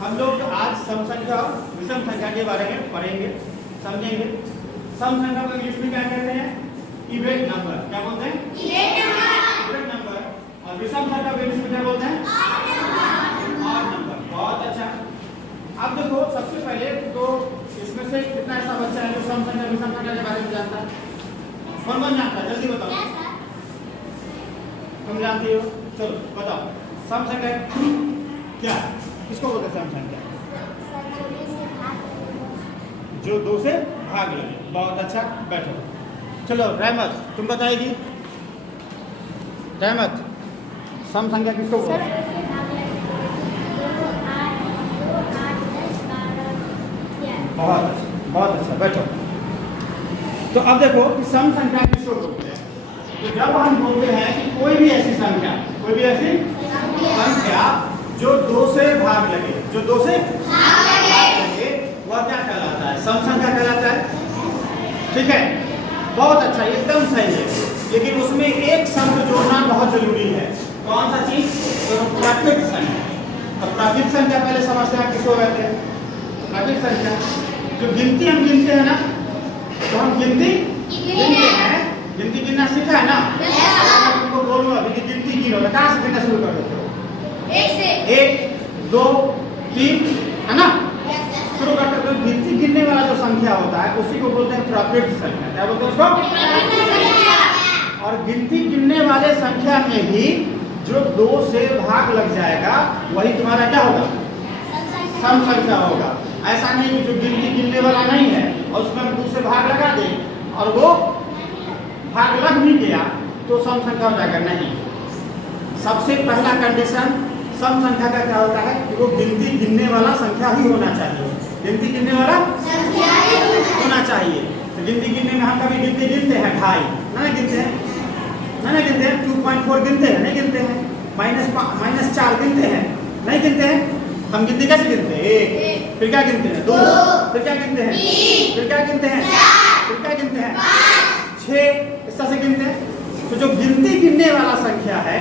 हम लोग आज सम संख्या और विषम संख्या के बारे में पढ़ेंगे, समझेंगे। सम संख्या को इंग्लिश में क्या कहते हैं? Even number. क्या बोलते हैं? Even number. और विषम संख्या को इंग्लिश में क्या बोलते हैं? Odd number. बहुत अच्छा। अब देखो, सबसे पहले तो इसमें से कितना ऐसा बच्चा है जो सम संख्या विषम संख्या के बारे में जानता है? कौन जानता है? जल्दी बताओ। तुम जानती हो? चलो बताओ, सम संख्या क्या है? किसको बोलते हैं सम संख्या? जो दो से भाग लगे। बहुत अच्छा, बैठो। चलो रहमत, तुम बताएगी। रहमत, सम संख्या किसको बोलते हैं? बहुत अच्छा, बहुत अच्छा, बैठो। तो अब देखो कि सम संख्या किसको बोलते हैं। तो जब हम बोलते हैं कि कोई भी ऐसी संख्या, कोई भी ऐसी संख्या जो दो से भाग लगे, जो दो से भाग लगे, वह क्या कहलाता है? सम संख्या कहलाता है। ठीक है, बहुत अच्छा, एकदम सही है। लेकिन उसमें एक शब्द जोड़ना बहुत जरूरी है। कौन सा चीज? तो प्राकृत संख्या। अब प्राकृत संख्या पहले समझते हैं किसको कहते हैं? प्राकृत संख्या जो गिनती हम गिनते हैं ना, तो हम गिनती गिनते हैं। गिनती गिनना सीखा है ना? तुमको बोलूँ अभी कि गिनती गिनो, कहाँ से गिनना शुरू कर देते हो? एक, दो, तीन, है ना? शुरू करते तो गिनती गिनने वाला जो संख्या होता है उसी को बोलते हैं प्राकृत संख्या। क्या बोलते हैं उसको? और गिनती गिनने वाले संख्या में भी जो दो से भाग लग जाएगा वही तुम्हारा क्या होगा? सम संख्या होगा। ऐसा नहीं कि जो गिनती गिनने वाला नहीं है और उसमें हम दो से भाग लगा दें और वो भाग लग भी गया तो सम संख्या हो जाएगा। नहीं, सबसे पहला कंडीशन सम संख्या का क्या होता है कि वो गिनती गिनने वाला संख्या ही होना चाहिए। गिनती गिनने वाला संख्या ही होना चाहिए। तो गिनती गिनने में हम कभी गिनती गिनते हैं भाई? नहीं गिनते हैं, नहीं गिनते हैं। 2.4 गिनते हैं? नहीं गिनते हैं। -4 गिनते हैं? नहीं गिनते हैं। हम गिनती कैसे गिनते हैं? एक, फिर क्या गिनते हैं? दो, फिर क्या गिनते हैं? फिर क्या गिनते हैं? फिर क्या गिनते हैं? 6। इस तरह से गिनते हैं। तो जो गिनती गिनने वाला संख्या है,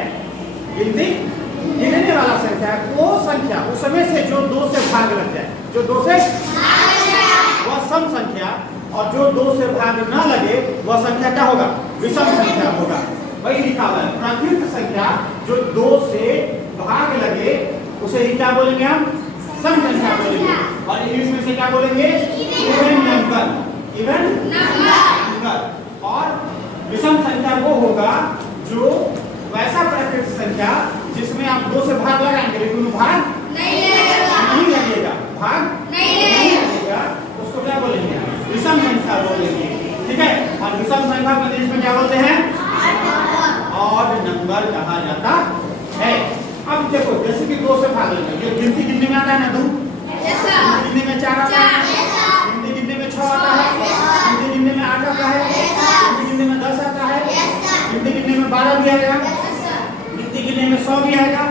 गिनती गिनने वाला संख्या है, वो संख्या उसमें से जो दो से भाग लग जाए, जो दो से वह सम संख्या, और जो दो से भाग ना लगे वह संख्या क्या होगा? विषम संख्या होगा। वही लिखा हुआ है, प्राकृत संख्या जो दो से भाग लगे उसे ही क्या बोलेंगे हम? सम संख्या बोलेंगे। और इंग्लिश में से क्या बोलेंगे? Even number. Even number. और विषम संख्या वो होगा जो वैसा प्राकृत संख्या जिसमें आप दो से भाग लगाएंगे लेकिन भाग नहीं लगेगा, भाग नहीं लगेगा, उसको क्या बोलेंगे? विषम संख्या बोलेंगे। ठीक है। और विषम संख्या को इंग्लिश में क्या बोलते हैं? ऑड नंबर कहा जाता है। अब देखो, जैसे कि दो से भाग लेंगे, गिनती गिनने में आता है ना 2, गिनती गिनने में 4 आता है, गिनती गिनने में 6 आता है, गिनती गिनने में 8 आता है, गिनती गिनने में 10 आता है, गिनती गिनने में 12 भी आएगा, गिनती गिनने में 100 भी आएगा।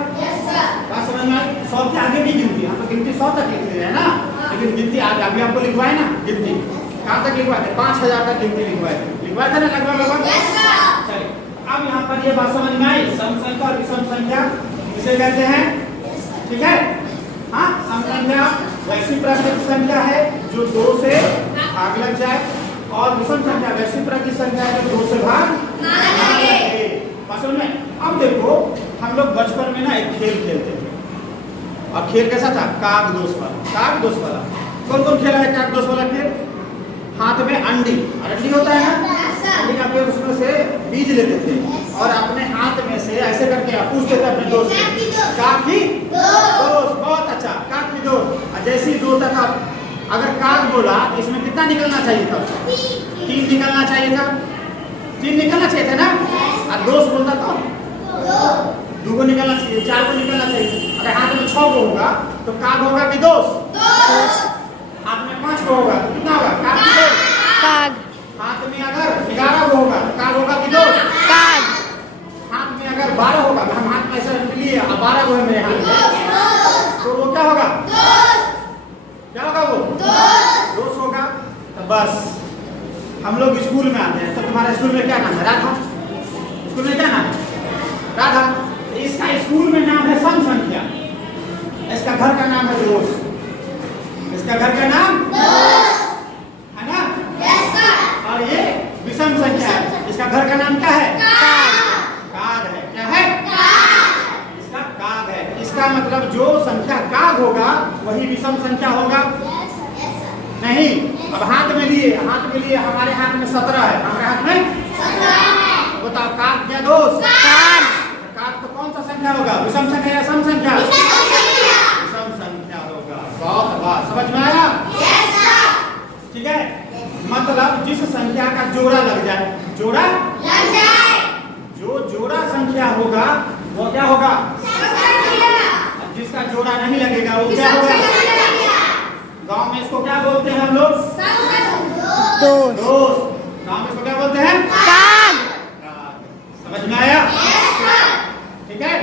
बात समझ में आई? 100 के आगे भी गिनती, हम तो गिनती 100 तक लिखते हैं ना, लेकिन गिनती आगे अभी आपको लिखवाए ना, गिनती कहाँ तक लिखवाए थे? 5000 तक गिनती लिखवाए थे ना लगभग। चलिए, अब यहाँ पर ये बात समझ में आई, सम संख्या और विषम संख्या इसे कहते हैं। ठीक है। हाँ, सम संख्या वैसी प्राकृत संख्या है जो दो से भाग लग जाए, और विषम संख्या वैसी प्राकृत संख्या है जो दो से भाग ना लगे। असल में अब देखो, हम लोग बचपन में ना एक खेल खेलते थे, और खेल कैसा था? काग दोष वाला। काग दोष वाला कौन कौन खेला है? काग दोष वाला खेल। हाथ में अंडी होता है ना, अंडी का पेड़, उसमें से बीज लेते थे और अपने हाथ में से ऐसे करके आप पूछते थे अपने दोस्त से, काग की दोस्त। बहुत अच्छा, काग की दोस्त। जैसे ही 2 तक आप अगर काग बोला तो इसमें कितना निकलना चाहिए था? 3 निकलना चाहिए था। 3 निकलना चाहिए था ना। और दोस्त बोलता था 2 को निकलना चाहिए, 4 को निकलना चाहिए। अगर हाथ में 6 को होगा तो काग होगा कि दोस्त? हाथ में 5 को होगा तो कितना होगा? काग की दोस्त। काग। हाथ में अगर 11 को होगा तो काग होगा कि दोस्त? काग। हाथ में अगर 12 होगा, हम हाथ में ऐसा लिए 12 को है मेरे हाथ में, तो वो क्या होगा? क्या होगा? वो दोस्त होगा। तो बस हम लोग स्कूल में आते हैं, तो तुम्हारे स्कूल में क्या नाम है? राधा। स्कूल में क्या नाम है? राधा। इसका स्कूल में नाम है सम संख्या। इसका घर का नाम है दोस्त, इसका घर का नाम है ना। और ये विषम संख्या है, इसका घर का नाम क्या है? काग है। क्या है? इसका काग है। इसका मतलब जो संख्या काग होगा वही विषम संख्या होगा। नहीं, अब हाथ में लिए हमारे हाथ में 17 है, हमारे हाथ में बताओ काग क्या दोस्त? काग तो कौन सा संख्या होगा? विषम संख्या या सम संख्या? विषम संख्या होगा। बहुत बात समझ में आया? ठीक है, मतलब जिस संख्या का जोड़ा लग जाए, जोड़ा लग जाए, जो जोड़ा संख्या होगा वो क्या होगा? जिसका जोड़ा नहीं लगेगा वो क्या होगा? गांव में इसको क्या बोलते हैं हम लोग? दोस्त। गांव में इसको क्या बोलते हैं? काग। समझ में आया? ठीक है।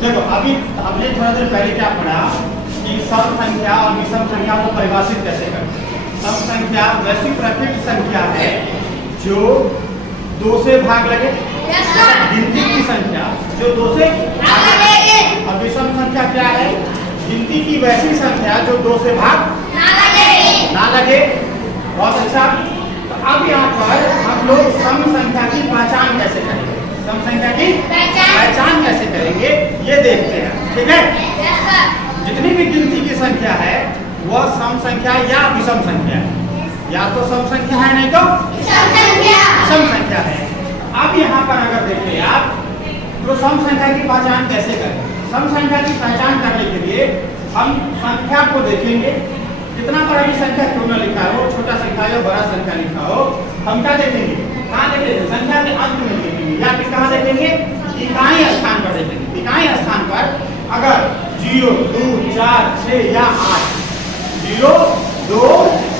देखो अभी हमने थोड़ा देर पहले क्या पढ़ा कि सम संख्या और विषम संख्या को परिभाषित कैसे करते हैं। सम संख्या वैसी प्रत्येक संख्या है जो 2 से भाग लगे, गिनती की संख्या जो 2 से भाग लगे। और विषम संख्या क्या है? गिनती की वैसी संख्या जो 2 से भाग ना लगे। बहुत अच्छा। तो अब यहाँ पर हम लोग सम संख्या की पहचान कैसे करेंगे? सम संख्या की पहचान कैसे करेंगे ये देखते हैं। ठीक है, जितनी भी गिनती की संख्या है वह सम संख्या या विषम संख्या है। या तो सम संख्या है नहीं तो विषम संख्या है। अब यहाँ पर अगर देखें आप तो सम संख्या की पहचान कैसे करें? सम संख्या की पहचान करने के लिए हम संख्या को देखेंगे, कितना बड़ा भी संख्या क्यों न लिखा हो, छोटा संख्या हो बड़ा संख्या लिखा हो, हम क्या देखेंगे? कहाँ देखेंगे? संख्या के अंत में देखेंगे या फिर कहाँ देखेंगे? इकाई स्थान पर देखेंगे। इकाई स्थान पर अगर 0, 2, 4, 6 या 8, 0, 2,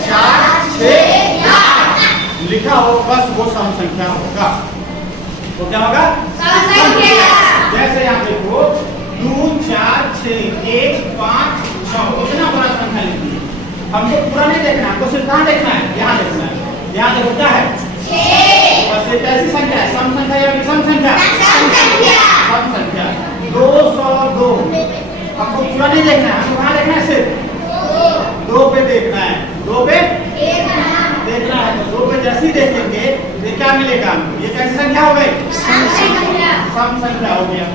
4, 6 या 8 लिखा हो बस वो सम संख्या होगा। तो क्या होगा? सम संख्या। जैसे यहाँ देखो 2, 4, 6, 1, 5, 6 इतना बड़ा संख्या लिखी है। हमको पूरा नहीं देखना, हमको सिर्फ कहाँ देखना है? यहाँ देखना है। यहाँ देखो क्या है? 6। बस ये कैसी संख्या है? सम संख्या या विषम संख्या? सम संख्या। 202 हमको पूरा नहीं देखना है, हमको कहाँ देखना है? सिर्फ 2 पे देखना है। 2 पे देखना है। तो 2 पे जैसे ही देखेंगे तो क्या मिलेगा हमको? ये कैसी संख्या हो गई? सम संख्या हो गया।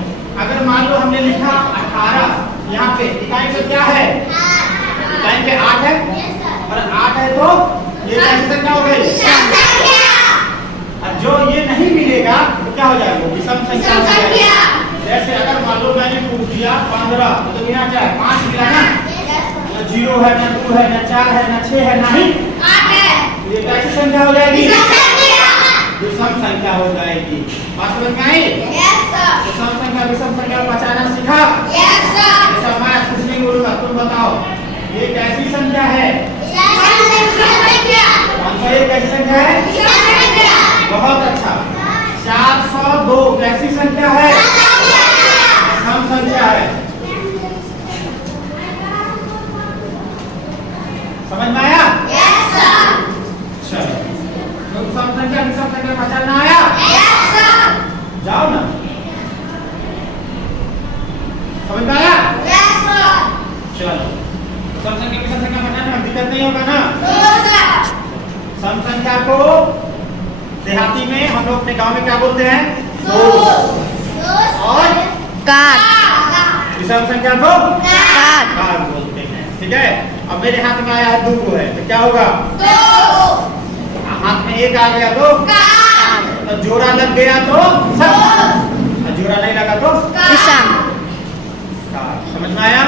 अगर मान लो हमने लिखा 18, यहाँ पे इकाई से क्या है? इकाई पे 8 है और 8 है तो ये कैसी संख्या हो गई? और जो ये नहीं मिलेगा तो क्या हो जाएगा? विषम संख्या हो जाएगा। जैसे अगर मान लो मैंने पूछ दिया 15 तो यहाँ क्या है? 5 मिला ना, न 0 है, न 2 है, न 4 है, न 6 है, ना ही 8 है। ये कैसी संख्या हो जाएगी? विषम संख्या हो जाएगी। बात समझ में आई? तो सम संख्या विषम संख्या पहचाना सीखा? ऐसा मैं कुछ नहीं बोलूंगा, तुम बताओ ये कैसी संख्या है? ये कैसी संख्या है? बहुत अच्छा। 402 कैसी संख्या है? सम संख्या है। समझ में आया? चलो तो सम संख्या विषम संख्या पहचानना आया? जाओ ना, समझ में आया? चलो सम संख्या विषम संख्या पहचानने में दिक्कत नहीं होगा ना? सम संख्या को देहाती में हम लोग अपने गांव में क्या बोलते हैं? दोस्त। और काग। विषम संख्या को काग बोलते हैं। ठीक है, अब मेरे हाथ में आया है 2 है तो क्या होगा? हाथ में 1 आ गया तो तो जोड़ा लग गया तो सम, जोड़ा नहीं लगा तो विषम। समझ में आया?